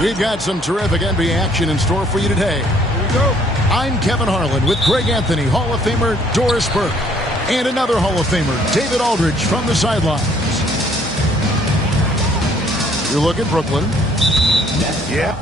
We've got some terrific NBA action in store for you today. Here we go. I'm Kevin Harlan with Greg Anthony, Hall of Famer Doris Burke, and another Hall of Famer, David Aldridge, from the sidelines. You look at Brooklyn. Yeah.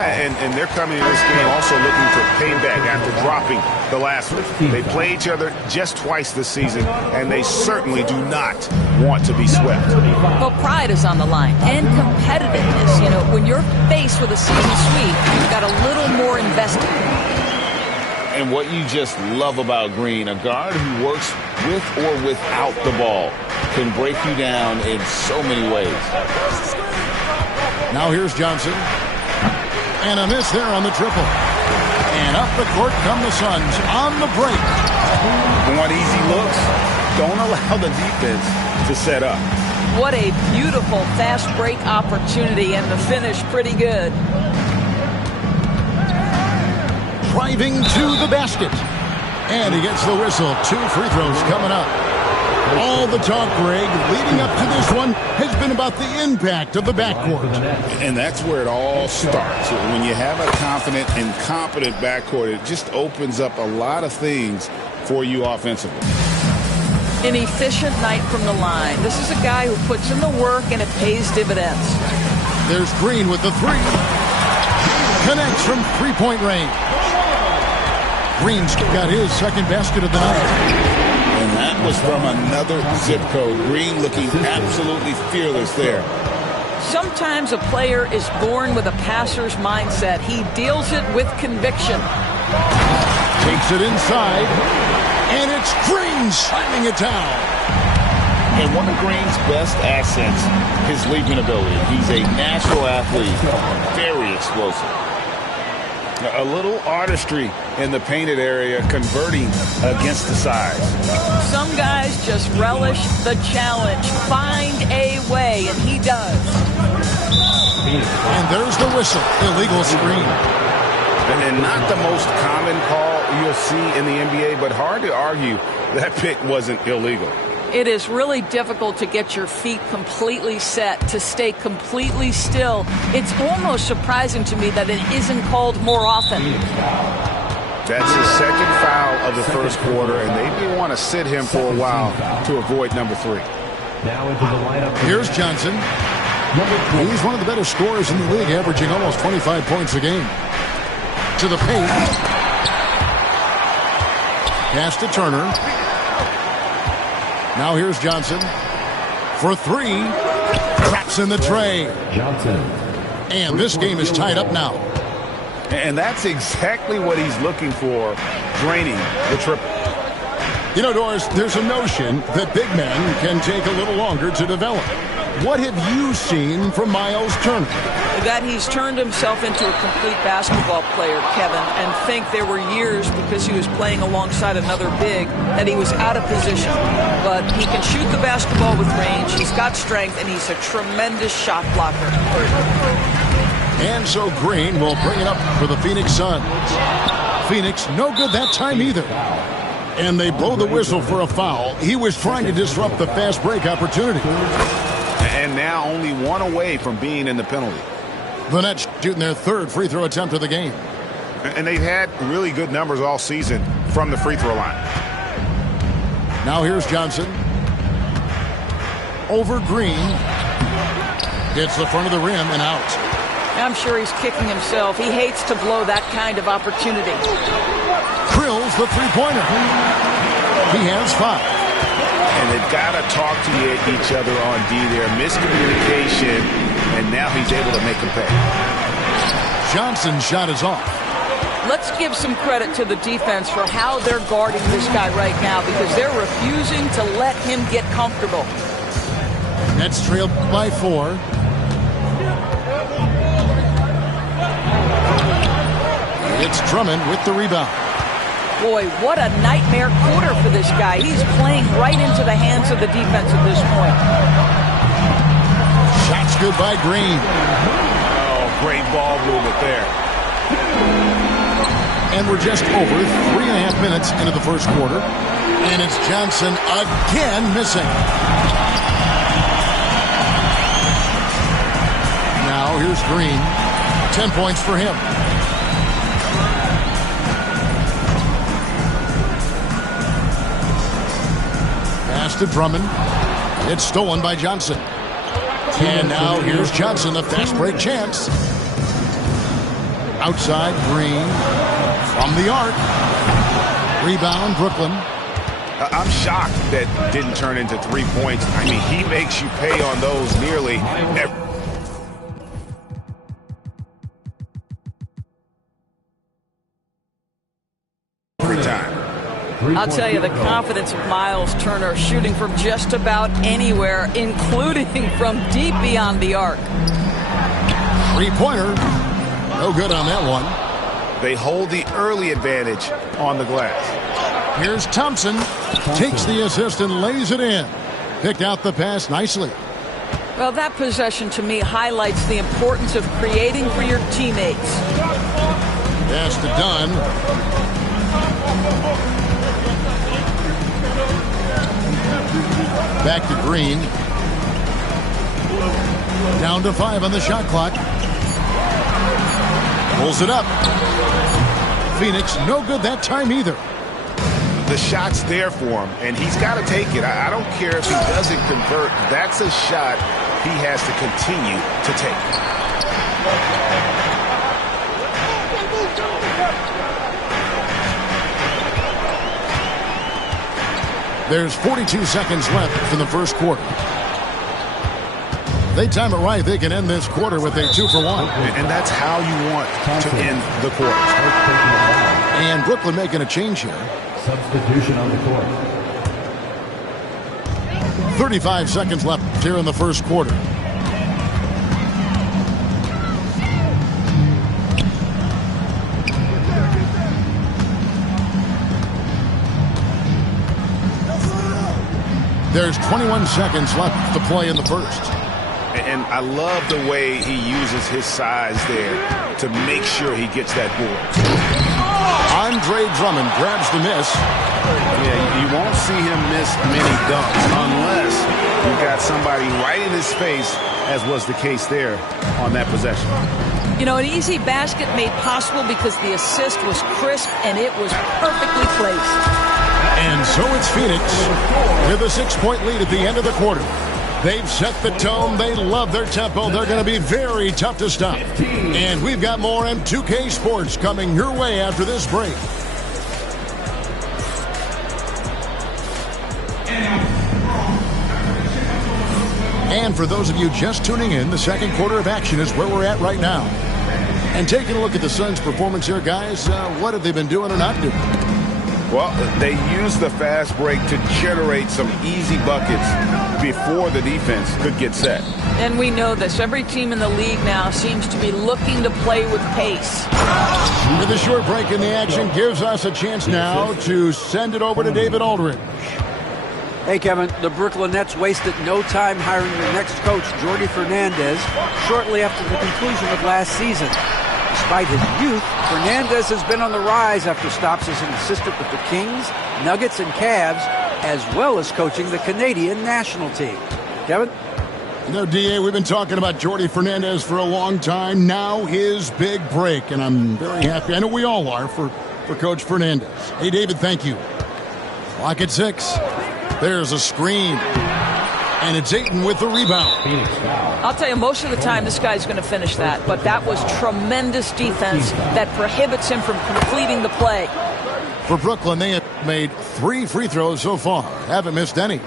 And they're coming in this game also looking for payback after dropping the last one. They play each other just twice this season, and they certainly do not want to be swept. Well, pride is on the line, and competitiveness. You know, when you're faced with a season sweep, you've got a little more invested. And what you just love about Green, a guard who works with or without the ball, can break you down in so many ways. Now here's Johnson. And a miss there on the triple. And up the court come the Suns on the break. Want easy looks? Don't allow the defense to set up. What a beautiful fast break opportunity, and the finish pretty good. Driving to the basket. And he gets the whistle. 2 free throws coming up. All the talk, Greg, leading up to this one has been about the impact of the backcourt. And that's where it all starts. When you have a confident and competent backcourt, it just opens up a lot of things for you offensively. An efficient night from the line. This is a guy who puts in the work, and it pays dividends. There's Green with the 3. Connects from three-point range. Green's got his second basket of the night. And that was from another zip code. Green looking absolutely fearless there. Sometimes a player is born with a passer's mindset. He deals it with conviction. Takes it inside. And it's Green slamming it down. And one of Green's best assets, his leaping ability. He's a natural athlete, very explosive. A little artistry in the painted area, converting against the size. Some guys just relish the challenge. Find a way, and he does. And there's the whistle. Illegal screen. And not the most common call you'll see in the NBA, but hard to argue that pick wasn't illegal. It is really difficult to get your feet completely set, to stay completely still. It's almost surprising to me that it isn't called more often. That's his second foul of the first quarter, and they may want to sit him for a while to avoid number 3. Now into the lineup. Here's Johnson. He's one of the better scorers in the league, averaging almost 25 points a game. To the paint. Pass to Turner. Now here's Johnson for 3. Traps in the tray. Johnson. And this game is tied up now. And that's exactly what he's looking for, draining the triple. You know, Doris, there's a notion that big men can take a little longer to develop. What have you seen from Miles Turner? That he's turned himself into a complete basketball player, Kevin, and think there were years because he was playing alongside another big that he was out of position. But he can shoot the basketball with range, he's got strength, and he's a tremendous shot blocker. And so Green will bring it up for the Phoenix Suns. Phoenix, no good that time either. And they blow the whistle for a foul. He was trying to disrupt the fast break opportunity. And now only one away from being in the penalty. The Nets shooting their third free throw attempt of the game. And they've had really good numbers all season from the free throw line. Now here's Johnson. Over Green. Hits the front of the rim and out. I'm sure he's kicking himself. He hates to blow that kind of opportunity. Drills the three-pointer. He has 5. And they've got to talk to each other on D there. Miscommunication, and now he's able to make them pay. Johnson's shot is off. Let's give some credit to the defense for how they're guarding this guy right now, because they're refusing to let him get comfortable. Nets trail by 4. It's Drummond with the rebound. Boy, what a nightmare quarter for this guy. He's playing right into the hands of the defense at this point. Shots good by Green. Oh, great ball movement there. And we're just over 3.5 minutes into the first quarter. And it's Johnson again missing. Now here's Green. 10 points for him. Pass to Drummond. It's stolen by Johnson. And now here's Johnson, a fast break chance. Outside, Green. From the arc. Rebound, Brooklyn. I'm shocked that didn't turn into 3 points. I mean, he makes you pay on those nearly every time. I'll tell you, the confidence of Miles Turner shooting from just about anywhere, including from deep beyond the arc. Three-pointer. No good on that one. They hold the early advantage on the glass. Here's Thompson. Takes the assist and lays it in. Picked out the pass nicely. Well, that possession to me highlights the importance of creating for your teammates. Pass to Dunn. Back to Green. Down to 5 on the shot clock. Pulls it up. Phoenix, no good that time either. The shot's there for him, and he's got to take it. I don't care if he doesn't convert. That's a shot he has to continue to take. There's 42 seconds left in the first quarter. They time it right, they can end this quarter with a 2-for-1. And that's how you want to end the quarter. And Brooklyn making a change here. Substitution on the court. 35 seconds left here in the first quarter. There's 21 seconds left to play in the first. And I love the way he uses his size there to make sure he gets that board. Andre Drummond grabs the miss. Yeah, you won't see him miss many dunks unless you've got somebody right in his face, as was the case there on that possession. You know, an easy basket made possible because the assist was crisp and it was perfectly placed. And so it's Phoenix with a 6-point lead at the end of the quarter. They've set the tone. They love their tempo. They're going to be very tough to stop. And we've got more M2K Sports coming your way after this break. And for those of you just tuning in, the second quarter of action is where we're at right now. And taking a look at the Suns' performance here, guys, what have they been doing or not doing? Well, they used the fast break to generate some easy buckets before the defense could get set. And we know this. Every team in the league now seems to be looking to play with pace. With a short break in the action gives us a chance now to send it over to David Aldridge. Hey, Kevin, the Brooklyn Nets wasted no time hiring their next coach, Jordi Fernandez, shortly after the conclusion of last season. Despite his youth, Fernandez has been on the rise after stops as an assistant with the Kings, Nuggets, and Cavs, as well as coaching the Canadian national team. Kevin? DA, we've been talking about Jordy Fernandez for a long time. Now his big break, and I'm very happy. I know we all are for Coach Fernandez. Hey, David, thank you. Clock at 6. There's a screen. And it's Ayton with the rebound. I'll tell you, most of the time this guy's going to finish that. But that was tremendous defense that prohibits him from completing the play. For Brooklyn, they have made 3 free throws so far. Haven't missed any.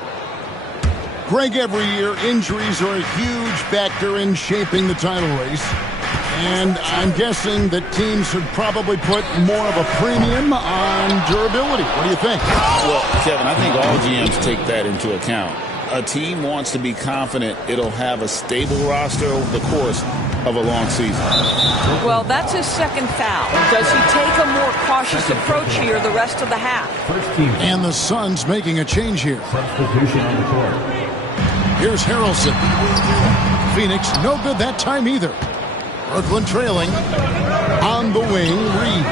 Greg, every year, injuries are a huge factor in shaping the title race. And I'm guessing that teams should probably put more of a premium on durability. What do you think? Well, Kevin, I think all GMs take that into account. A team wants to be confident it'll have a stable roster over the course of a long season. Well, that's his second foul. Does he take a more cautious approach here the rest of the half? And the Suns making a change here. Substitution on the court. Here's Harrelson. Phoenix, no good that time either. Brooklyn trailing. On the wing, Reeves.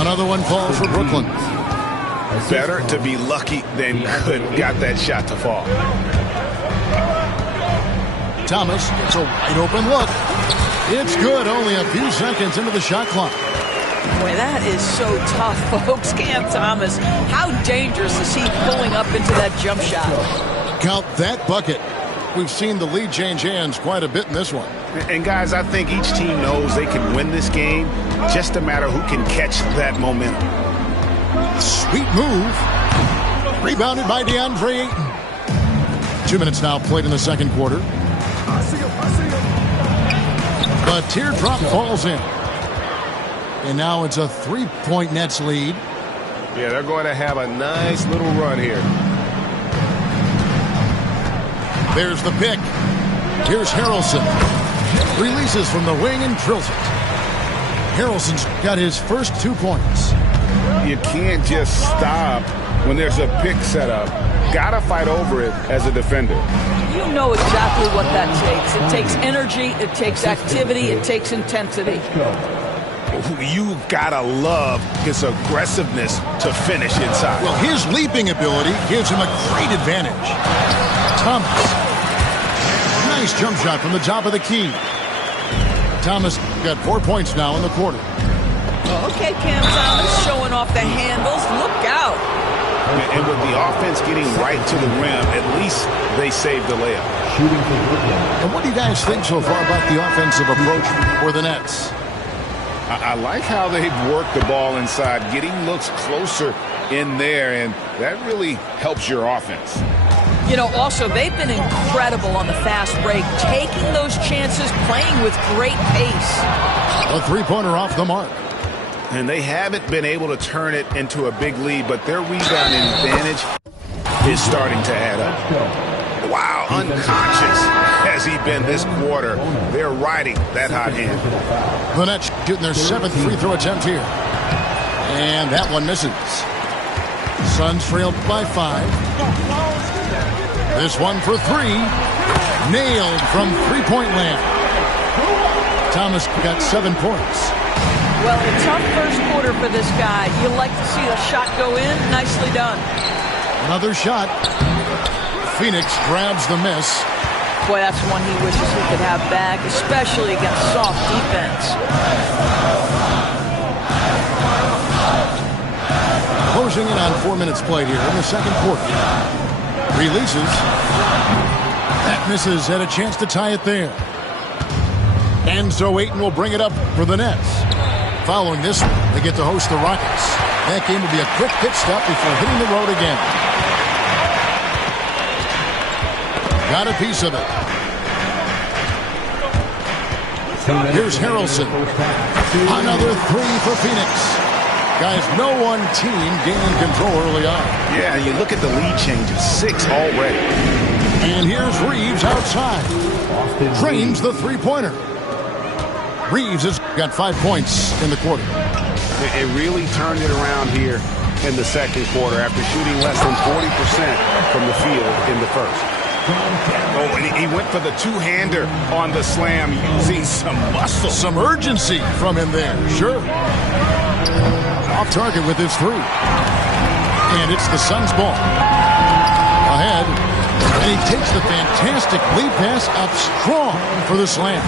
Another one falls for Brooklyn. Better to be lucky than good. Got that shot to fall. Thomas gets a wide open look. It's good, only a few seconds into the shot clock. Boy, that is so tough, folks. Cam Thomas, how dangerous is he pulling up into that jump shot? Count that bucket. We've seen the lead change hands quite a bit in this one. And guys, I think each team knows they can win this game. Just a matter who can catch that momentum. Sweet move. Rebounded by DeAndre Ayton. 2 minutes now played in the second quarter. The teardrop falls in. And now it's a 3-point Nets lead. Yeah, they're going to have a nice little run here. There's the pick. Here's Harrelson. Releases from the wing and drills it. Harrelson's got his first 2 points. You can't just stop when there's a pick set up. Gotta fight over it as a defender. You know exactly what that takes. It takes energy, it takes activity, it takes intensity. You gotta love his aggressiveness to finish inside. Well, his leaping ability gives him a great advantage. Thomas. Nice jump shot from the top of the key. Thomas got 4 points now in the quarter. Okay, Cam Thomas showing off the handles. Look out. And with the offense getting right to the rim, at least they saved the layup. Shooting for Brooklyn. And what do you guys think so far about the offensive approach for the Nets? I like how they've worked the ball inside, getting looks closer in there, and that really helps your offense. You know, also, they've been incredible on the fast break, taking those chances, playing with great pace. A three-pointer off the mark. And they haven't been able to turn it into a big lead, but their rebounding advantage is starting to add up. Wow, unconscious has he been this quarter. They're riding that hot hand. The Nets shooting their 7th free throw attempt here. And that one misses. Suns trailed by 5. This one for 3. Nailed from three-point land. Thomas got 7 points. Well, a tough first quarter for this guy. You like to see the shot go in. Nicely done. Another shot. Phoenix grabs the miss. Boy, that's one he wishes he could have back, especially against soft defense. Closing in on 4 minutes played here in the second quarter. Releases. That misses. Had a chance to tie it there. And so Ayton will bring it up for the Nets. Following this one, they get to host the Rockets. That game will be a quick pit stop before hitting the road again. Got a piece of it. Here's Harrelson. Another 3 for Phoenix. Guys, no one team gaining control early on. Yeah, you look at the lead changes, 6 already. And here's Reeves outside. Drains the three-pointer. Reeves has got 5 points in the quarter. It really turned it around here in the second quarter after shooting less than 40% from the field in the first. Oh, and he went for the two-hander on the slam using some muscle. Some urgency from him there, sure. Off target with his 3. And it's the Suns' ball. Ahead And he takes the fantastic lead pass up strong for the slam.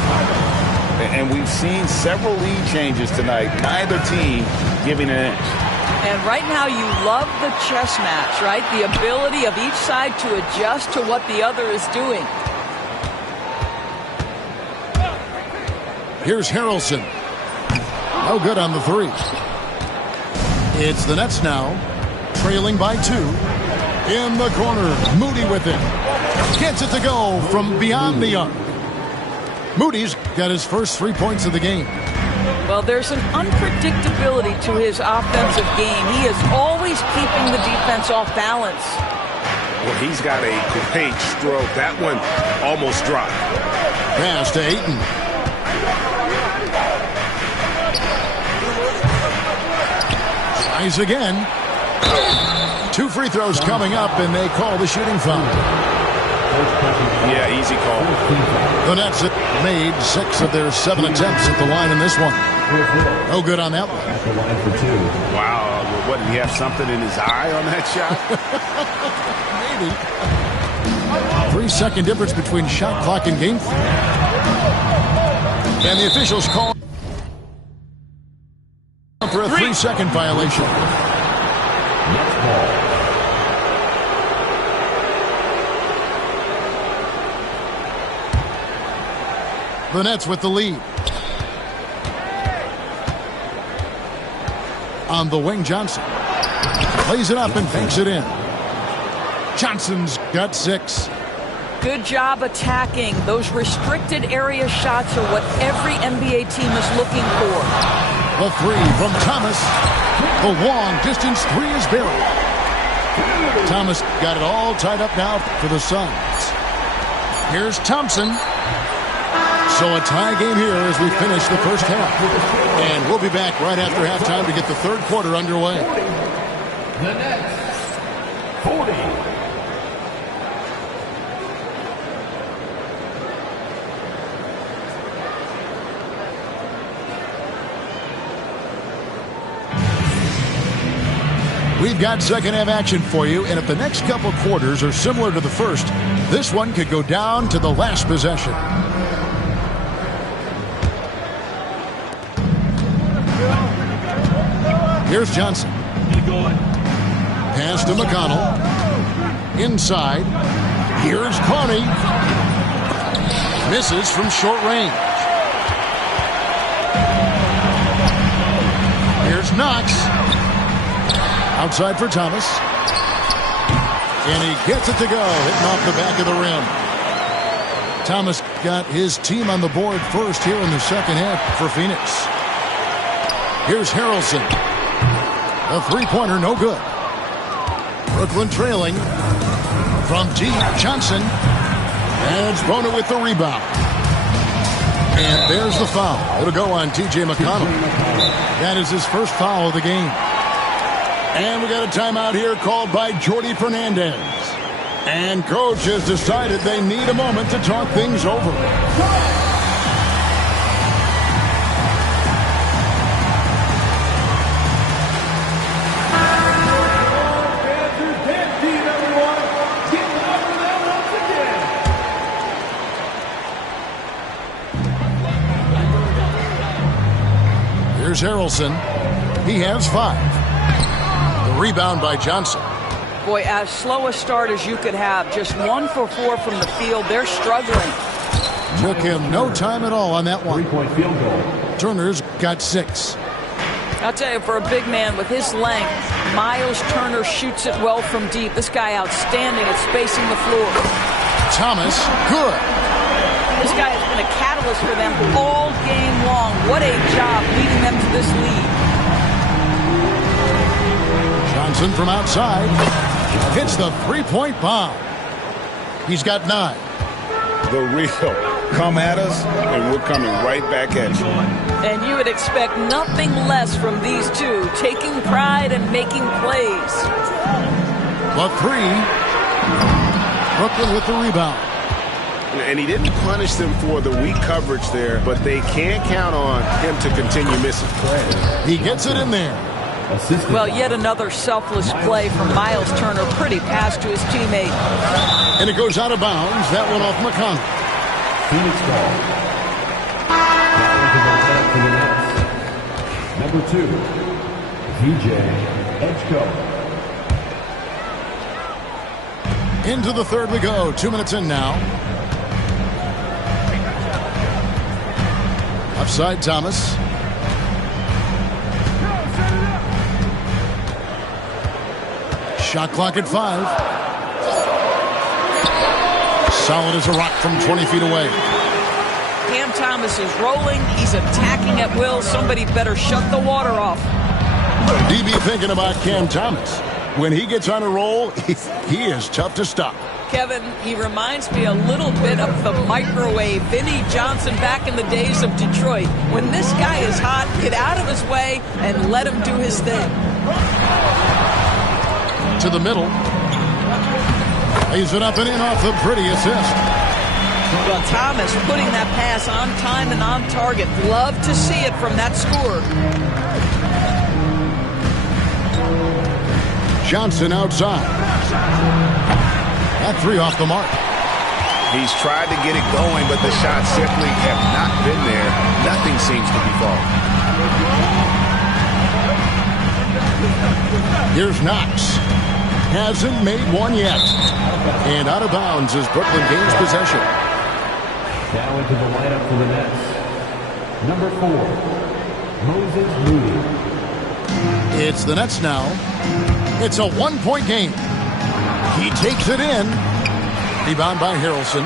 And we've seen several lead changes tonight. Neither team giving an inch. And right now you love the chess match, right? The ability of each side to adjust to what the other is doing. Here's Harrelson. No good on the three. It's the Nets now, trailing by 2. In the corner, Moody with it. Gets it to go from beyond the arc. Moody's got his first 3 points of the game. Well, there's an unpredictability to his offensive game. He is always keeping the defense off balance. Well, he's got a great stroke. That one almost dropped. Pass to Ayton. Tries again. 2 free throws coming up, and they call the shooting foul. Yeah, easy call. The Nets have made 6 of their 7 attempts at the line in this one. No good on that one. Wow, what, did he have something in his eye on that shot? Maybe. 3-second difference between shot clock and game. And the officials call for a 3-second violation. The Nets with the lead. On the wing, Johnson. Plays it up and fakes it in. Johnson's got 6. Good job attacking. Those restricted area shots are what every NBA team is looking for. The 3 from Thomas. The long distance 3 is buried. Thomas got it all tied up now for the Suns. Here's Thompson. So a tie game here as we finish the first half. And we'll be back right after halftime to get the third quarter underway. The Nets, 40. We've got second half action for you, and if the next couple quarters are similar to the first, this one could go down to the last possession. Here's Johnson. Pass to McConnell. Inside. Here's Carney. Misses from short range. Here's Knox. Outside for Thomas. And he gets it to go, hitting off the back of the rim. Thomas got his team on the board first here in the second half for Phoenix. Here's Harrelson. A three-pointer, no good. Brooklyn trailing from deep. Johnson. And Bona with the rebound. And there's the foul. It'll go on T.J. McConnell. That is his first foul of the game. And we got a timeout here called by Jordi Fernandez. And coach has decided they need a moment to talk things over. Here's Harrelson. He has 5. The rebound by Johnson. Boy, as slow a start as you could have. Just 1 for 4 from the field. They're struggling. Took him no time at all on that one. 3-point field goal. Turner's got 6. I'll tell you, for a big man with his length, Miles Turner shoots it well from deep. This guy outstanding at spacing the floor. Thomas, good. This guy has been a catalyst for them all game long. What a job leading them to this lead. Johnson from outside hits the three-point bomb. He's got 9. The real. Come at us, and we're coming right back at you. And you would expect nothing less from these two, taking pride and making plays. The 3. Brooklyn with the rebound. And he didn't punish them for the weak coverage there, but they can't count on him to continue missing. He gets it in there. Assistant Well, yet another selfless play from Miles Turner. Pretty pass to his teammate. And it goes out of bounds. That one off McConnell. Phoenix ball. Down to the Nets. Number 2, VJ Edgecombe. Into the third we go. 2 minutes in now. Offside Thomas. Shot clock at 5. Solid as a rock from 20 feet away. Cam Thomas is rolling. He's attacking at will. Somebody better shut the water off. DB thinking about Cam Thomas. When he gets on a roll, he is tough to stop. Kevin, he reminds me a little bit of the microwave Vinnie Johnson back in the days of Detroit. When this guy is hot, get out of his way and let him do his thing. To the middle. Lays it up and in off the pretty assist. Well, Thomas putting that pass on time and on target. Love to see it from that score. Johnson outside. That 3 off the mark. He's tried to get it going, but the shots simply have not been there. Nothing seems to be falling. Here's Knox. Hasn't made one yet. And out of bounds as Brooklyn gains possession. Now into the lineup for the Nets. Number 4, Moses Moody. It's the Nets now. It's a 1-point game. He takes it in. Rebound by Harrelson.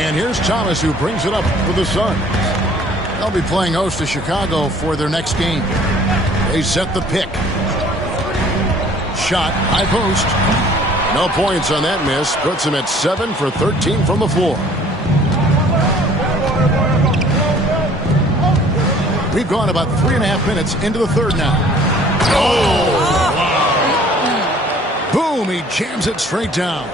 And here's Thomas who brings it up for the Suns. They'll be playing host to Chicago for their next game. They set the pick. Shot, high post. No points on that miss. Puts him at 7 for 13 from the floor. We've gone about 3.5 minutes into the third now. Oh! Wow. Boom, he jams it straight down.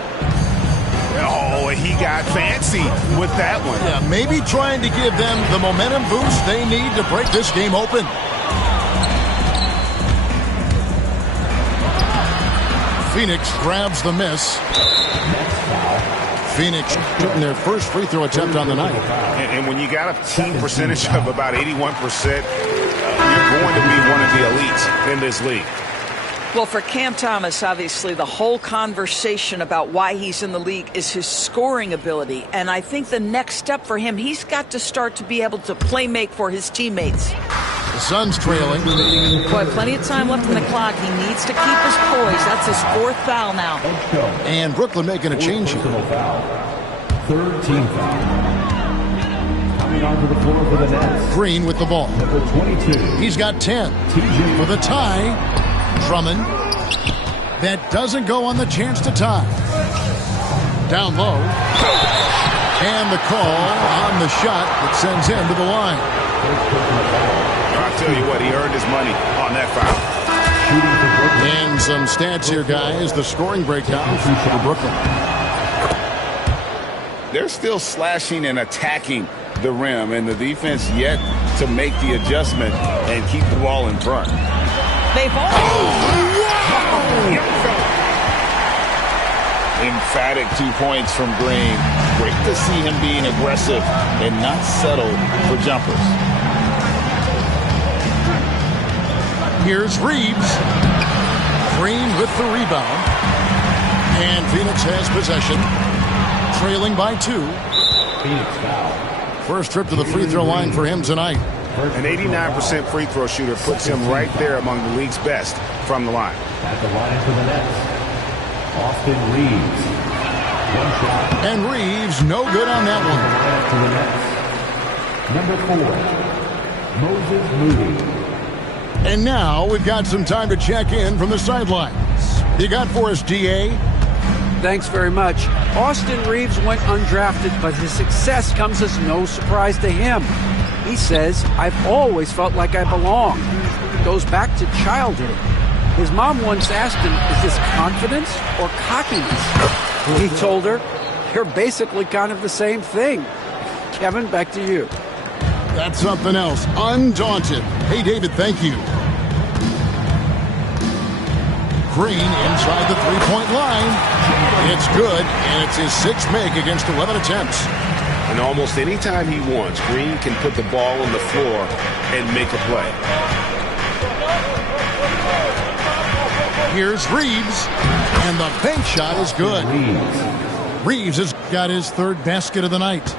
Oh, he got fancy with that one. Yeah, maybe trying to give them the momentum boost they need to break this game open. Phoenix grabs the miss. Phoenix shooting their first free throw attempt on the night. And when you got a team percentage of about 81%, you're going to be one of the elites in this league. Well, for Cam Thomas, obviously, the whole conversation about why he's in the league is his scoring ability. And I think the next step for him, he's got to start to be able to play make for his teammates. The Suns trailing. Boy, plenty of time left in the clock. He needs to keep his poise. That's his 4th foul now. And Brooklyn making a change here. Third team foul. Coming onto the floor for the Nets. Green with the ball. Number 22. He's got 10. For the tie. Drummond. That doesn't go on the chance to tie. Down low. And the call on the shot that sends him to the line. I'll tell you what, he earned his money on that foul. And some stats here, guys. The scoring breakdown for Brooklyn. They're still slashing and attacking the rim, and the defense yet to make the adjustment and keep the ball in front. They've all... Emphatic 2 points from Green. Great to see him being aggressive and not settle for jumpers. Here's Reeves. Green with the rebound. And Phoenix has possession. Trailing by 2. Phoenix foul. First trip to the free throw line for him tonight. An 89% free throw shooter puts him right there among the league's best from the line. At the line for the Nets, Austin Reeves. One shot. And Reeves, no good on that one. Number 4, Moses Moody. And now we've got some time to check in from the sidelines. You got for us, DA? Thanks very much. Austin Reeves went undrafted, but his success comes as no surprise to him. He says, "I've always felt like I belong." It goes back to childhood. His mom once asked him, "Is this confidence or cockiness?" He told her, "You're basically kind of the same thing." Kevin, back to you. That's something else. Undaunted. Hey, David, thank you. Green inside the three-point line. It's good, and it's his sixth make against 11 attempts. And almost any time he wants, Green can put the ball on the floor and make a play. Here's Reeves, and the bank shot is good. Reeves has got his third basket of the night.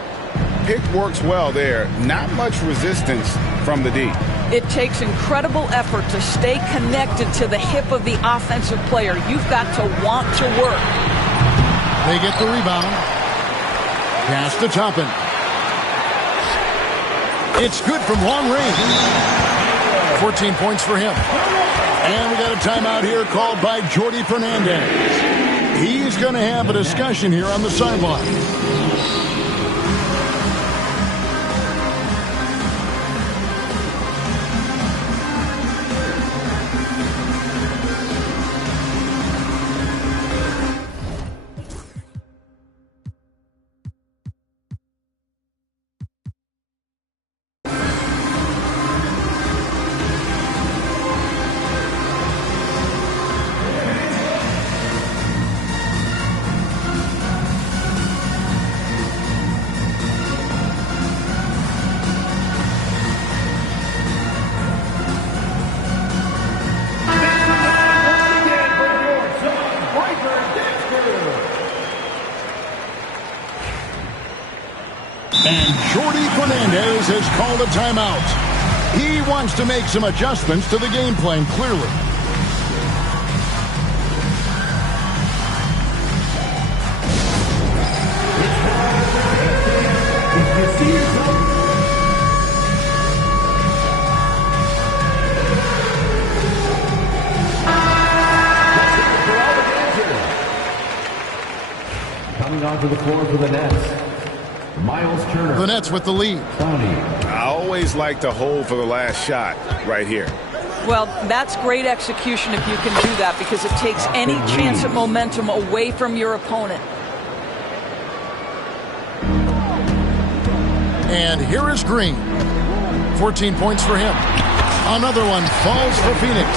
Pick works well there. Not much resistance from the D. It takes incredible effort to stay connected to the hip of the offensive player. You've got to want to work. They get the rebound. Pass to Toppin. It's good from long range. 14 points for him. And we got a timeout here called by Jordi Fernandez. He's going to have a discussion here on the sideline. And Jordi Fernandez has called a timeout. He wants to make some adjustments to the game plan, clearly. Coming onto the floor for the Nets, Miles Turner. The Nets with the lead. I always like to hold for the last shot right here. Well, that's great execution if you can do that, because it takes any chance at momentum away from your opponent. And here is Green. 14 points for him. Another one falls for Phoenix.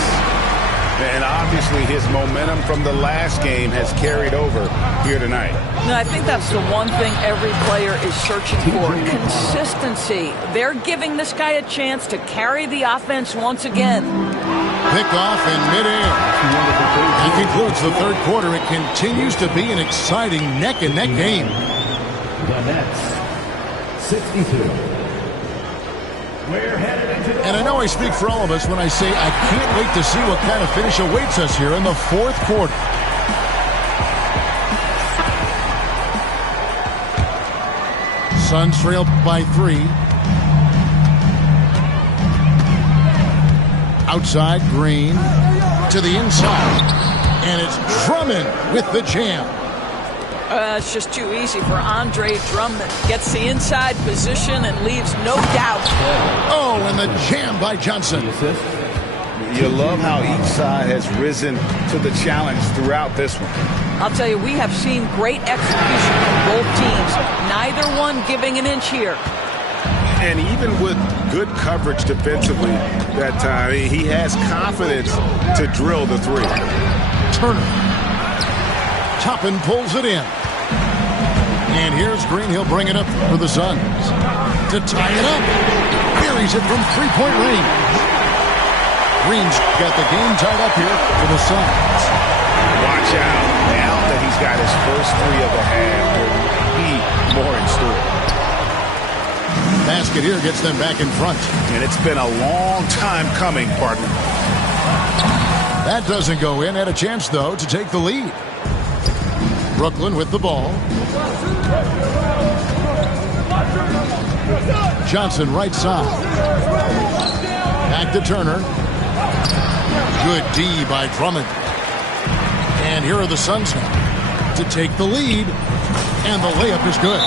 And obviously his momentum from the last game has carried over here tonight. No, I think that's the one thing every player is searching for. Consistency. They're giving this guy a chance to carry the offense once again. Pickoff in midair. That concludes the third quarter. It continues to be an exciting neck-and-neck game. The Nets, 62. And I know I speak for all of us when I say I can't wait to see what kind of finish awaits us here in the fourth quarter. Suns trail by 3. Outside, Green to the inside. And it's Drummond with the jam. It's just too easy for Andre Drummond. Gets the inside position and leaves no doubt. Oh, and the jam by Johnson. You love how each side has risen to the challenge throughout this one. I'll tell you, we have seen great execution from both teams. Neither one giving an inch here. And even with good coverage defensively that time, he has confidence to drill the three. Turner. Toppin pulls it in. And here's Green. He'll bring it up for the Suns. To tie it up. Buries it from three-point range. Green's got the game tied up here for the Suns. Watch out. Now that he's got his first three of the half, there'll be more in store. Basket here gets them back in front. And it's been a long time coming, partner. That doesn't go in. Had a chance, though, to take the lead. Brooklyn with the ball. Johnson right side. Back to Turner. Good D by Drummond. And here are the Suns now to take the lead. And the layup is good.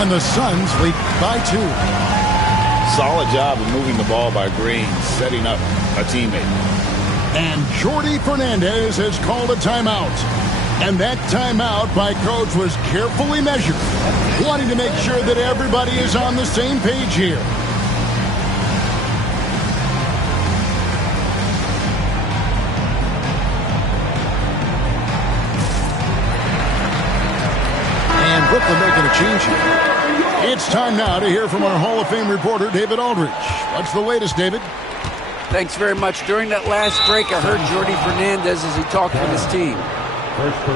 And the Suns lead by 2. Solid job of moving the ball by Green, setting up a teammate. And Jordi Fernandez has called a timeout. And that timeout by Coach was carefully measured, wanting to make sure that everybody is on the same page here. time now to hear from our Hall of Fame reporter, David Aldridge. What's the latest, David? Thanks very much. During that last break, I heard Jordy Fernandez as he talked with his team.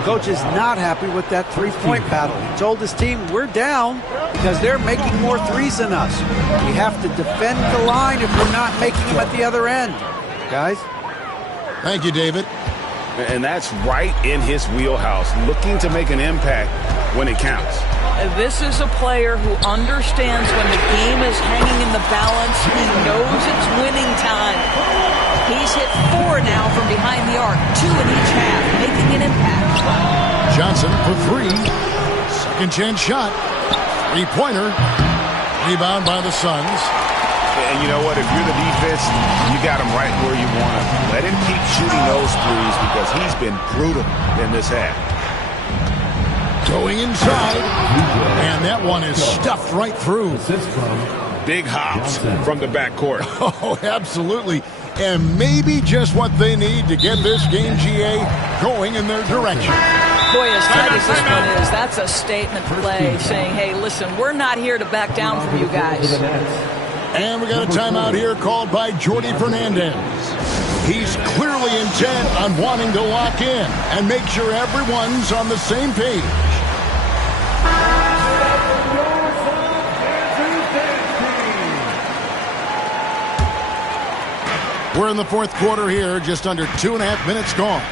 Coach is not happy with that three-point battle. He told his team, we're down because they're making more threes than us. We have to defend the line if we're not making them at the other end. Guys? Thank you, David. And that's right in his wheelhouse, looking to make an impact when it counts. This is a player who understands when the game is hanging in the balance. He knows it's winning time. He's hit 4 now from behind the arc, 2 in each half, making an impact. Johnson for 3. Second chance shot. Three-pointer. Rebound by the Suns. And you know what? If you're the defense, you got him right where you want him. Let him keep shooting those threes because he's been brutal in this half. Going inside. And that one is stuffed right through. Big hops from the backcourt. Oh, absolutely. And maybe just what they need to get this game, GA, going in their direction. Boy, as tight as this one is, that's a statement play saying, hey, listen, we're not here to back down from you guys. And we got a timeout here called by Jordy Fernandez. He's clearly intent on wanting to lock in and make sure everyone's on the same page. We're in the fourth quarter here, just under 2.5 minutes gone.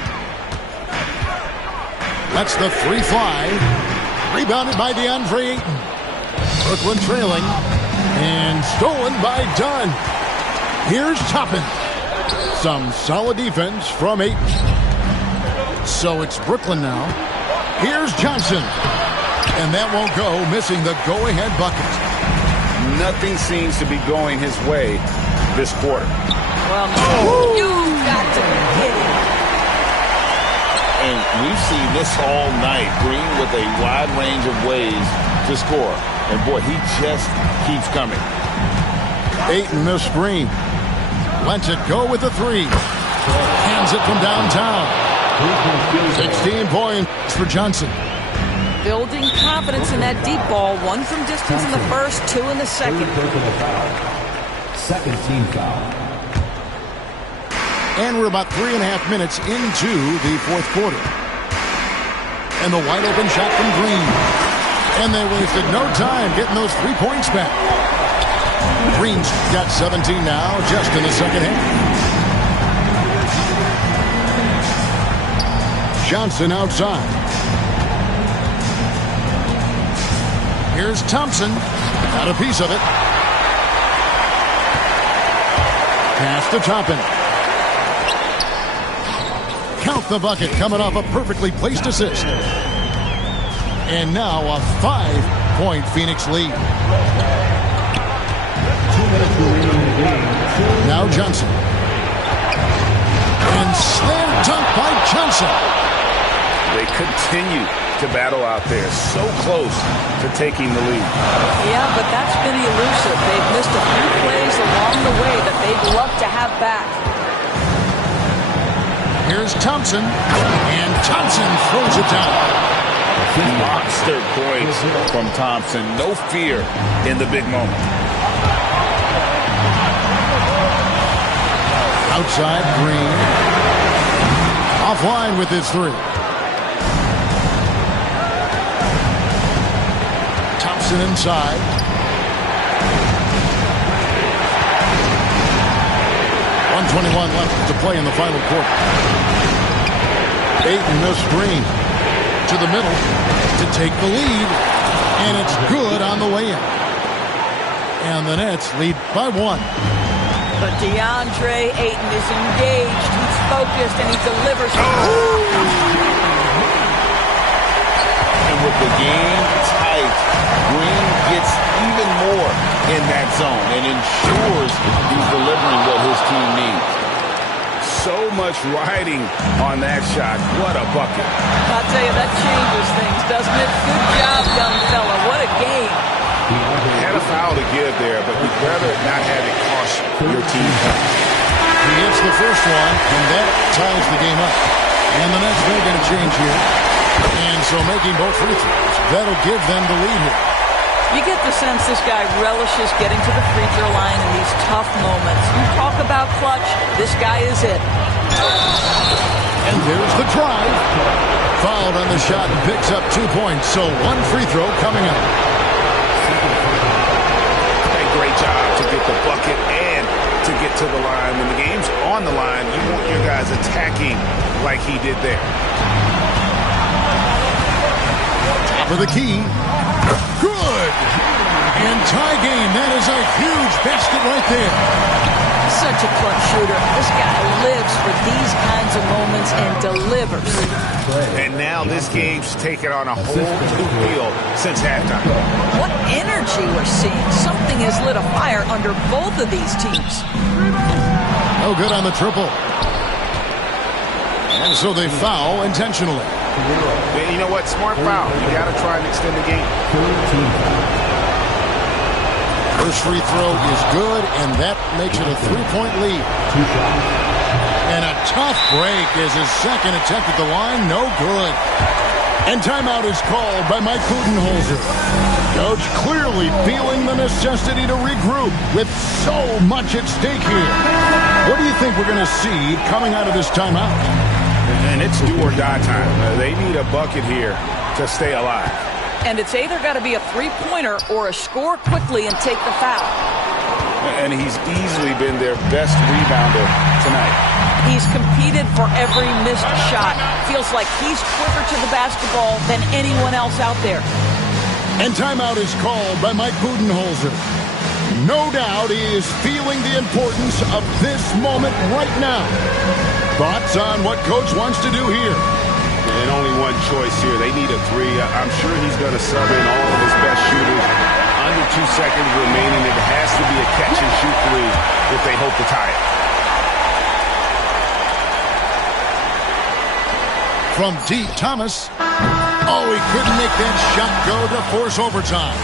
That's the 3 fly. Rebounded by DeAndre Ayton. Brooklyn trailing. And stolen by Dunn. Here's Toppin. Some solid defense from Ayton. So it's Brooklyn now. Here's Johnson. And that won't go, missing the go-ahead bucket. Nothing seems to be going his way this quarter. Well, you've got to be kidding. And we've seen this all night. Green with a wide range of ways to score. And, boy, he just keeps coming. Ayton the screen. Lets it go with the 3. Hands it from downtown. 16 points for Johnson. Building confidence in that deep ball. 1 from distance in the first, 2 in the second. Second team foul. And we're about 3.5 minutes into the fourth quarter. And the wide open shot from Green. And they wasted no time getting those 3 points back. Green's got 17 now, just in the second half. Johnson outside. Here's Thompson. Got a piece of it. Pass to Toppin. Count the bucket coming off a perfectly placed assist. And now a 5-point Phoenix lead. 2 minutes remaining in the game. Now Johnson. And slam dunk by Johnson. They continue to battle out there, so close to taking the lead. Yeah, but that's been elusive. They've missed a few plays along the way that they'd love to have back. Here's Thompson, and Thompson throws it down. Monster points from Thompson. No fear in the big moment. Outside, Green. Offline with his 3. Thompson inside. .121 left to play in the final quarter. Ayton the screen to the middle to take the lead, and it's good on the way in. And the Nets lead by 1. But DeAndre Ayton is engaged, he's focused, and he delivers. And with the game tight, Green gets even more in that zone and ensures he's delivering what his team needs. So much riding on that shot. What a bucket. I'll tell you, that changes things, doesn't it? Good job, young fella. What a game. Had a foul to give there, but you'd rather not have it cost your team. He gets the first one, and that ties the game up. And the Nets may get a change here. And so making both free throws, that'll give them the lead here. You get the sense this guy relishes getting to the free throw line in these tough moments. You talk about clutch, this guy is it. And there's the drive. Fouled on the shot and picks up 2 points, so 1 free throw coming up. A great job to get the bucket and to get to the line. When the game's on the line, you want your guys attacking like he did there. Top of the key. Good. And tie game. That is a huge basket right there. Such a clutch shooter. This guy lives for these kinds of moments and delivers. And now this game's taken on a whole new feel since halftime. What energy we're seeing. Something has lit a fire under both of these teams. No good on the triple. And so they foul intentionally. And you know what? Smart foul. You got to try and extend the game. First free throw is good, and that makes it a 3-point lead. And a tough break is his second attempt at the line. No good. And timeout is called by Mike Budenholzer. Coach clearly feeling the necessity to regroup with so much at stake here. What do you think we're going to see coming out of this timeout? And it's do or die time. They need a bucket here to stay alive. And it's either got to be a three-pointer or a score quickly and take the foul. And he's easily been their best rebounder tonight. He's competed for every missed shot. Feels like he's quicker to the basketball than anyone else out there. And timeout is called by Mike Budenholzer. No doubt he is feeling the importance of this moment right now. Thoughts on what Coach wants to do here? And only one choice here. They need a three. I'm sure he's going to sub in all of his best shooters. Under 2 seconds remaining. It has to be a catch-and-shoot three if they hope to tie it. From D. Thomas. Oh, he couldn't make that shot go to force overtime.